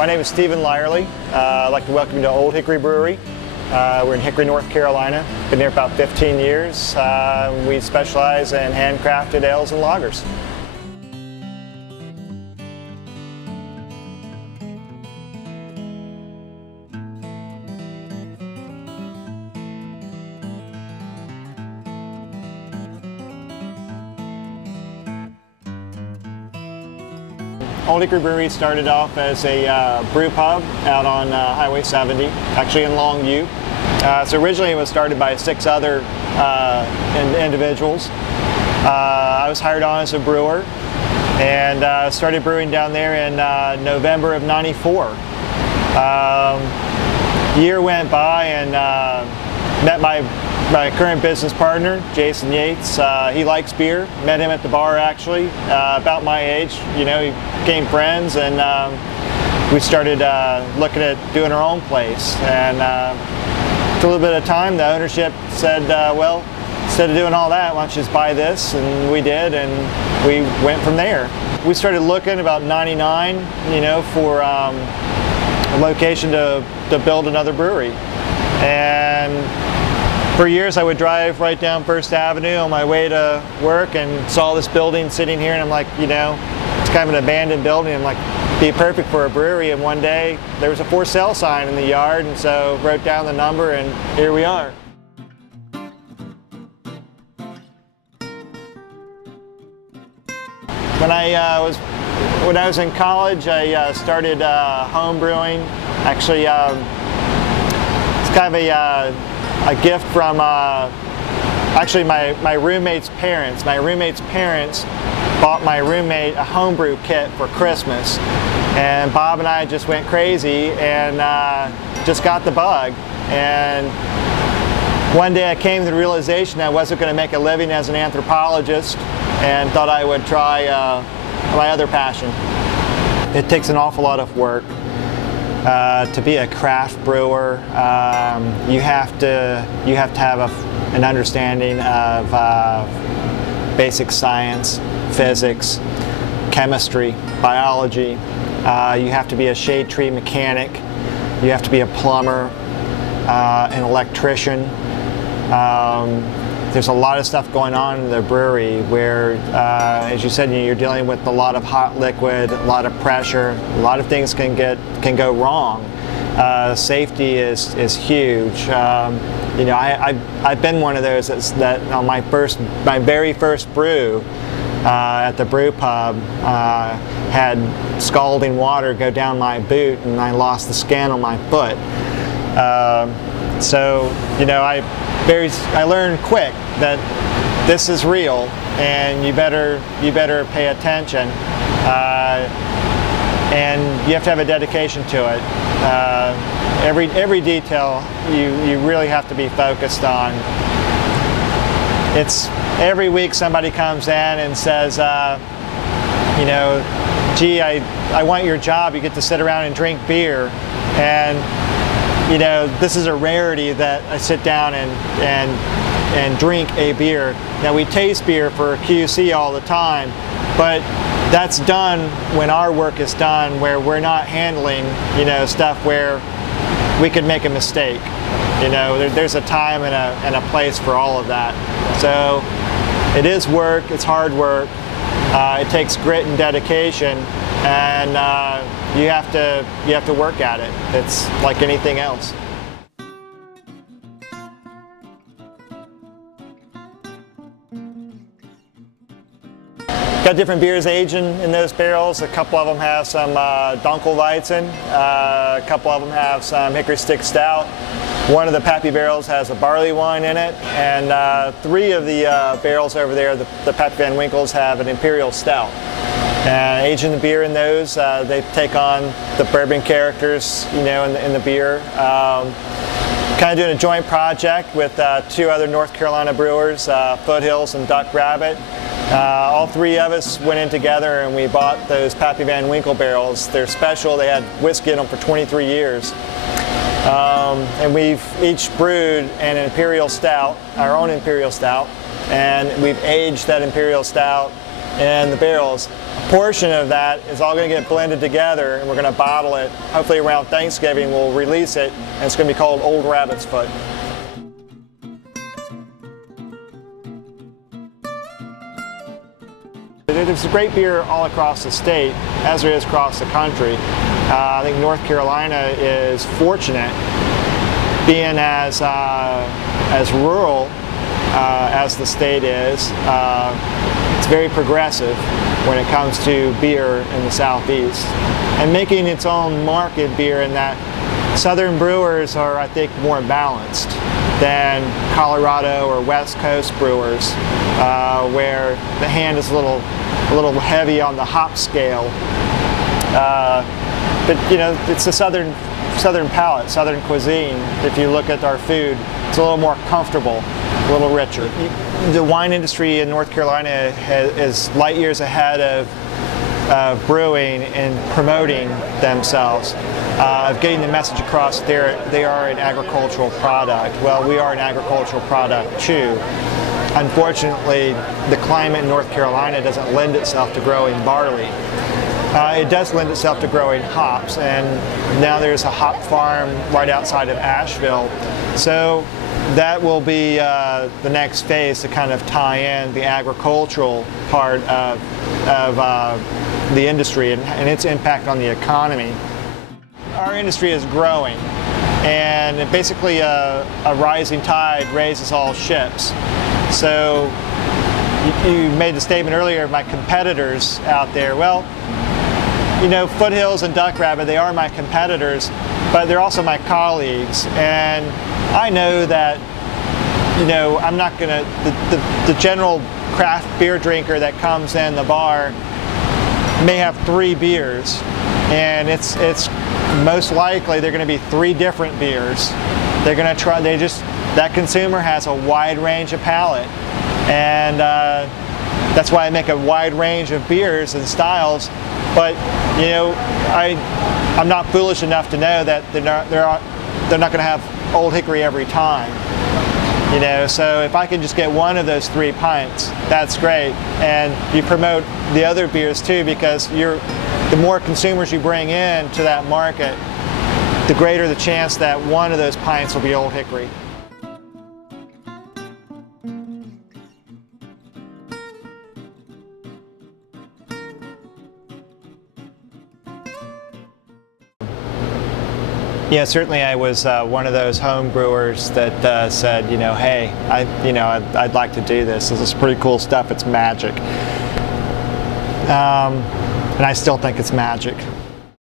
My name is Stephen Lyerly. I'd like to welcome you to Olde Hickory Brewery. We're in Hickory, North Carolina. Been there about 15 years. We specialize in handcrafted ales and lagers. Olde Hickory Brewery started off as a brew pub out on Highway 70, actually in Longview. So originally it was started by 6 other individuals. I was hired on as a brewer and started brewing down there in November of '94. Year went by and met my current business partner, Jason Yates. He likes beer. Met him at the bar actually, about my age. You know, we became friends and we started looking at doing our own place. And after a little bit of time, the ownership said, well, instead of doing all that, why don't you just buy this? And we did, and we went from there. We started looking about '99, you know, for a location to build another brewery. And for years I would drive right down First Avenue on my way to work and saw this building sitting here, and I'm like, you know, it's kind of an abandoned building. I'm like, be perfect for a brewery. And one day there was a for sale sign in the yard, and so wrote down the number, and here we are. When I was in college, I started home brewing. Actually, it's kind of a gift from actually my roommate's parents. My roommate's parents bought my roommate a homebrew kit for Christmas, and Bob and I just went crazy and just got the bug. And one day I came to the realization I wasn't going to make a living as an anthropologist, and thought I would try my other passion. It takes an awful lot of work. To be a craft brewer, you have to have an understanding of basic science, physics, chemistry, biology. You have to be a shade tree mechanic. You have to be a plumber, an electrician. There's a lot of stuff going on in the brewery where, as you said, you're dealing with a lot of hot liquid, a lot of pressure, a lot of things can go wrong. Safety is huge. You know, I've been one of those that on my very first brew at the brew pub had scalding water go down my boot, and I lost the skin on my foot. So, you know, I learned quick that this is real, and you better pay attention, and you have to have a dedication to it. Every detail you really have to be focused on. It's every week somebody comes in and says, you know, gee, I want your job. You get to sit around and drink beer, and you know, this is a rarity that I sit down and drink a beer. Now, we taste beer for QC all the time, but that's done when our work is done, where we're not handling, you know, stuff where we could make a mistake. You know, there's a time and a place for all of that. So it is work, it's hard work, it takes grit and dedication, and you have to work at it. It's like anything else. Got different beers aging in those barrels. A couple of them have some Dunkelweizen. A couple of them have some Hickory Stick Stout. One of the Pappy barrels has a barley wine in it, and 3 of the barrels over there, the Pappy Van Winkles, have an Imperial Stout. Aging the beer in those, they take on the bourbon characters, you know, in the beer. Kind of doing a joint project with 2 other North Carolina brewers, Foothills and Duck Rabbit. All 3 of us went in together and we bought those Pappy Van Winkle barrels. They're special. They had whiskey in them for 23 years. And we've each brewed an Imperial Stout, our own Imperial Stout, and we've aged that Imperial Stout in the barrels. A portion of that is all going to get blended together, and we're going to bottle it. Hopefully around Thanksgiving we'll release it, and it's going to be called Old Rabbit's Foot. There's great beer all across the state, as there is across the country. I think North Carolina is fortunate, being as rural as the state is. It's very progressive when it comes to beer in the Southeast, and making its own market beer in that Southern brewers are, I think, more balanced than Colorado or West Coast brewers, where the hand is a little heavy on the hop scale. But you know, it's the Southern palate, Southern cuisine. If you look at our food, it's a little more comfortable, a little richer. The wine industry in North Carolina is light years ahead of brewing and promoting themselves, of getting the message across that they are an agricultural product. Well, we are an agricultural product too. Unfortunately, the climate in North Carolina doesn't lend itself to growing barley. It does lend itself to growing hops, and now there's a hop farm right outside of Asheville. So that will be the next phase to kind of tie in the agricultural part of the industry and its impact on the economy. Our industry is growing, and basically a rising tide raises all ships. So you made the statement earlier of my competitors out there. Well, you know, Foothills and Duck Rabbit, they are my competitors, but they're also my colleagues. And I know that, you know, I'm not gonna, the general craft beer drinker that comes in the bar may have 3 beers, and it's most likely they're gonna be 3 different beers. They're gonna try, that consumer has a wide range of palate, and that's why I make a wide range of beers and styles. But you know, I'm not foolish enough to know that they're not going to have Olde Hickory every time. You know, so if I can just get one of those 3 pints, that's great. And you promote the other beers too, because the more consumers you bring in to that market, the greater the chance that one of those pints will be Olde Hickory. Yeah, certainly I was one of those home brewers that said, you know, hey, I'd like to do this. This is pretty cool stuff. It's magic. And I still think it's magic.